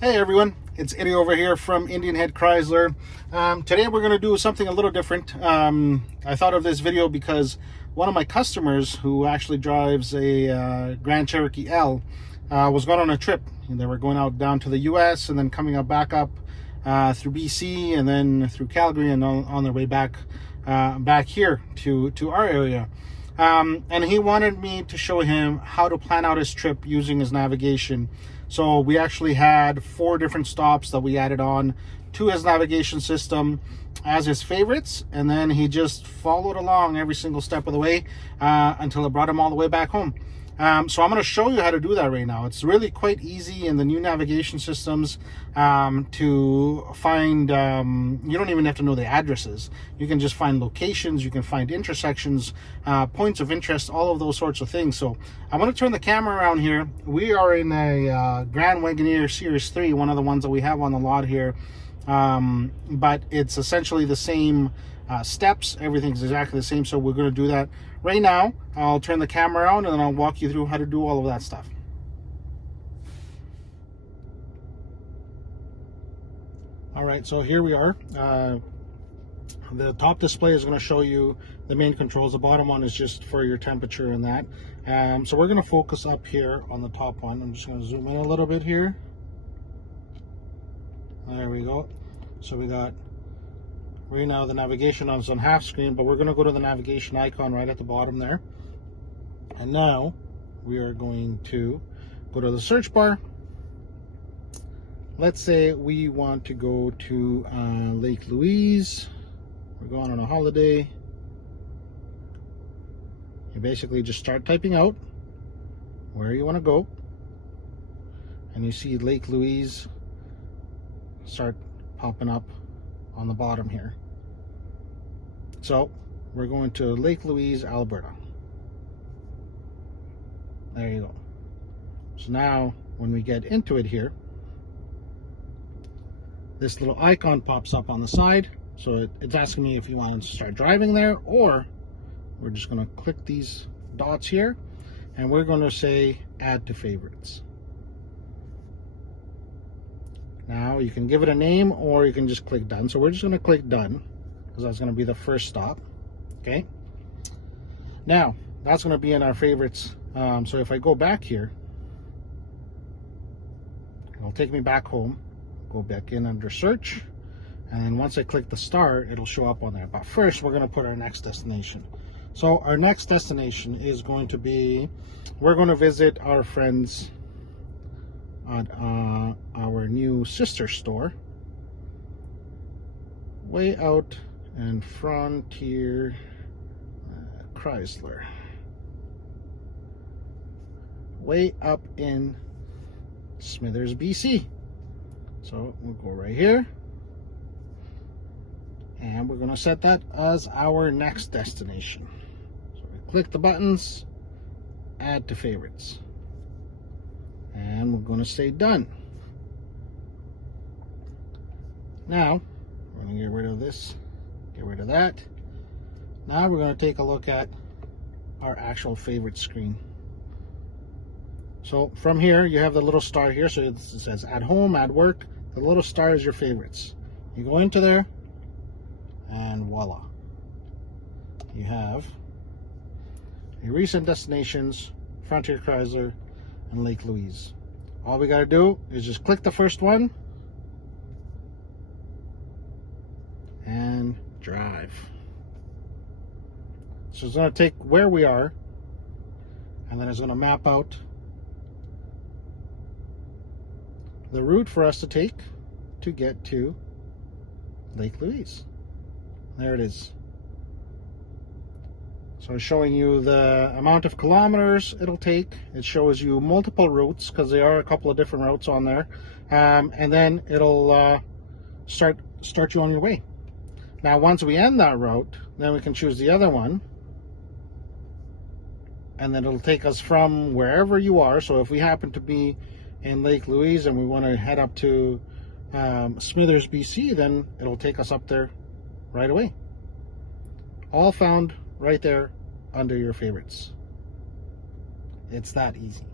Hey everyone, it's Eddie over here from Indian Head Chrysler. Today we're going to do something a little different. I thought of this video because one of my customers who actually drives a Grand Cherokee L was going on a trip. They were going out down to the US and then coming up back up through BC and then through Calgary and on their way back here to our area. And he wanted me to show him how to plan out his trip using his navigation. So we actually had 4 different stops that we added on to his navigation system as his favorites, and then he just followed along every single step of the way until it brought him all the way back home. So I'm going to show you how to do that right now. It's really quite easy in the new navigation systems to find, you don't even have to know the addresses. You can just find locations, you can find intersections, points of interest, all of those sorts of things. So I'm going to turn the camera around here. We are in a Grand Wagoneer Series 3, one of the ones that we have on the lot here. But it's essentially the same steps. Everything's exactly the same. So we're going to do that right now. I'll turn the camera on and then I'll walk you through how to do all of that stuff. All right, so here we are. The top display is going to show you the main controls. The bottom one is just for your temperature and that. So we're going to focus up here on the top one. I'm just going to zoom in a little bit here. There we go. So we got right now the navigation is on half screen, but we're going to go to the navigation icon right at the bottom there. And now we are going to go to the search bar. Let's say we want to go to Lake Louise. We're going on a holiday. You basically just start typing out where you want to go, and you see Lake Louise start popping up on the bottom here. So we're going to Lake Louise, Alberta. There you go. So now when we get into it here, this little icon pops up on the side. So it's asking me if you want to start driving there, or we're just going to click these dots here and we're going to say add to favorites. Now you can give it a name or you can just click done. So we're just going to click done because that's going to be the first stop. Okay. Now that's going to be in our favorites. So if I go back here, it'll take me back home. Go back in under search, and then once I click the star, it'll show up on there. But first we're going to put our next destination. So our next destination is going to be, we're going to visit our friends at our new sister store way out in Frontier Chrysler, way up in Smithers, BC. So we'll go right here and we're going to set that as our next destination. So we click the buttons, add to favorites, and we're going to say done. Now we're going to get rid of this, get rid of that. Now we're going to take a look at our actual favorite screen. So from here, you have the little star here. So it says add home, add work. The little star is your favorites. You go into there and voila. You have your recent destinations, Frontier Chrysler and Lake Louise. All we got to do is just click the first one and drive. So it's going to take where we are, and then it's going to map out the route for us to take to get to Lake Louise. There it is. So it's showing you the amount of kilometers it'll take. It shows you multiple routes because there are a couple of different routes on there, and then it'll start you on your way. Now once we end that route, then we can choose the other one, and then it'll take us from wherever you are. So if we happen to be in Lake Louise and we want to head up to Smithers, BC, then it'll take us up there right away. All found right there under your favorites. It's that easy.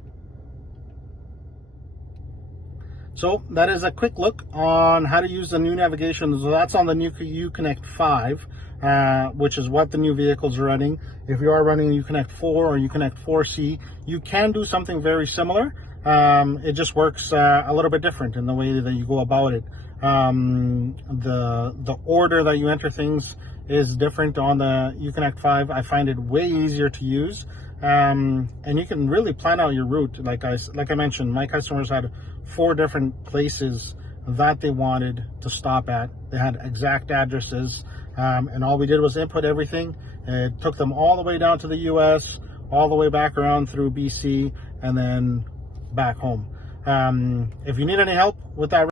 So that is a quick look on how to use the new navigation. So that's on the new Uconnect 5, which is what the new vehicles are running. If you are running Uconnect 4 or Uconnect 4C, you can do something very similar. It just works a little bit different in the way that you go about it. The order that you enter things is different on the Uconnect 5. I find it way easier to use. And you can really plan out your route. Like I mentioned, my customers had 4 different places that they wanted to stop at. They had exact addresses, and all we did was input everything. It took them all the way down to the US, all the way back around through BC, and then back home. If you need any help with that